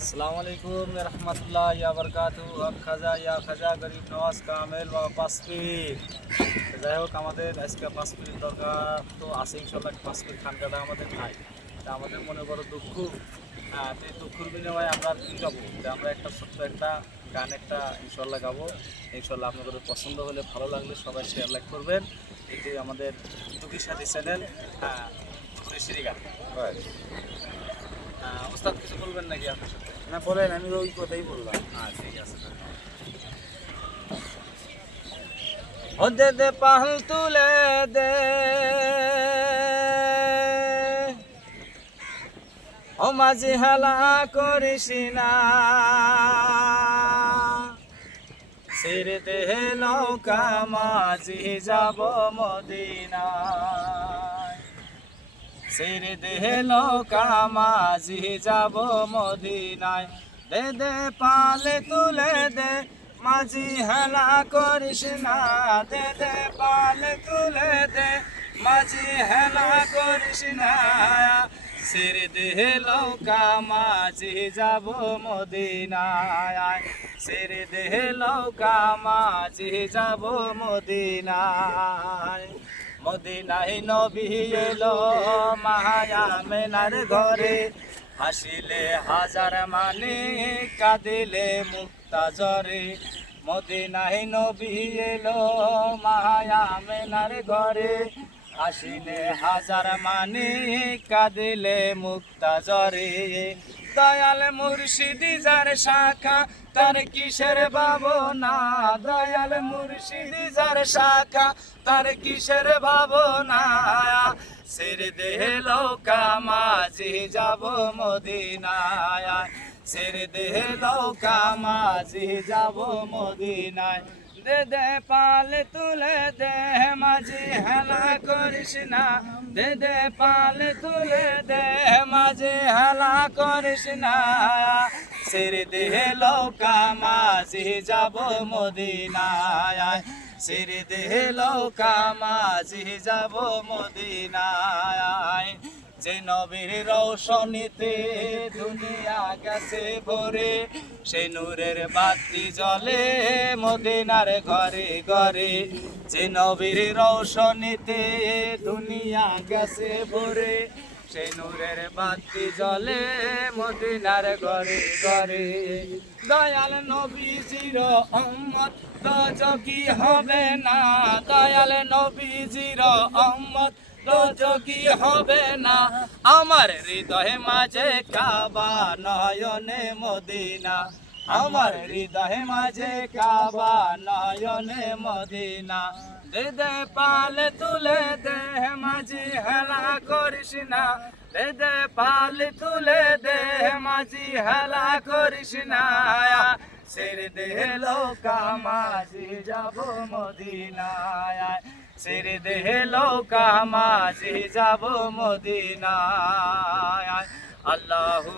अस्सलाम वालेकुम रहमतुल्लाहि व बारकातुहू। अब खाजा या খাজা গরিব নওয়াজ কামেল বা পাঁচপির। যাই হোক, আমাদের আজকে পাঁচপির দরকার তো আছে, ইনশাল্লাহ পাঁচপির খানকাটা আমাদের নাই। তা আমাদের মনে বড় দুঃখ। তো এই দুঃখের বিনিময়ে আমরা আর কি গাবো, আমরা একটা ছোট্ট একটা গান একটা ইনশাল্লাহ গাবো। ইনশাল্লাহ আপনাদের পছন্দ হলে, ভালো লাগলে সবাই শেয়ার লাইক করবেন। এই যে আমাদের দুঃখীর সাথী চ্যানেল, শ্রী গান। ওস্তাদ কিছু বলবেন নাকি আপনার সাথে? না বলেন, আমি ওই কথাই বললাম। ঠিক আছে। ও দে দে পাহল তুলে দে, ও মাঝি হেলা করিস না, ছেড়ে দে নৌকা মাঝি যাব মদিনা, ছেড়ে দে নৌকা মাঝি যাব মদিনায়। দে দে পালে তুলে দে, মাঝি হেলা করিস না, দে দে পালে তুলে দে, মাঝি হেলা করিস না, ছেড়ে দে নৌকা মাঝি যাব মদিনায়, ছেড়ে দে নৌকা মাঝি যাব মদিনায়। মদিনায় নবী এলো মায়া মেনার ঘরে, হাসিলে হাজার মানে কাঁদিলে মুক্তা জরে। মদিনায় নবী এলো মায়া মেনার ঘরে, হাসিলে হাজার মানে কাঁদিলে মুক্তা জরে। দয়াল মুর্শিদি যার শাখা, তার কিসের ভাবনা, দয়াল মুর্শিদি যার শাখা, তার কিসের ভাবনা, ছেড়ে দে নৌকা মাঝি যাব মদিনায়, ছেড়ে দে নৌকা মাঝি যাব মদিনায়। দে দে পালে তুলে দে, মাঝি হেলা করিস না, দে দে পালে তুলে দে, মাঝি হেলা করিস না, ছেড়ে দে নৌকা মাঝি যাব মদিনায়, ছেড়ে দে নৌকা মাঝি যাব মদিনায়। যে নবীর রৌশনীতে দুনিয়া গেছে ভরে, সেই নূরের বাতি জ্বলে মদিনার ঘরে ঘরে। যে নবীর রৌশনীতে দুনিয়া গেছে ভরে, সেই নূরের বাতি জ্বলে মদিনার ঘরে ঘরে। দয়াল নবীজির উম্মত দোজখী হবে না, দয়াল নবীজির উম্মত দোজখী হবে না, আমার হৃদয়ে মাঝে কাবা নয়নে মদিনা, আমার হৃদয়ে মাঝে কাবা নয়নে মদিনা। দে দে পালে তুলে দে, মাঝি হেলা করিস না, দে দে পালে তুলে দে, মাঝি হেলা করিস না, ছেড়ে দে নৌকা মাঝি যাব মদিনায়, ছেড়ে দে নৌকা মাঝি যাব মদিনায়। আল্লাহু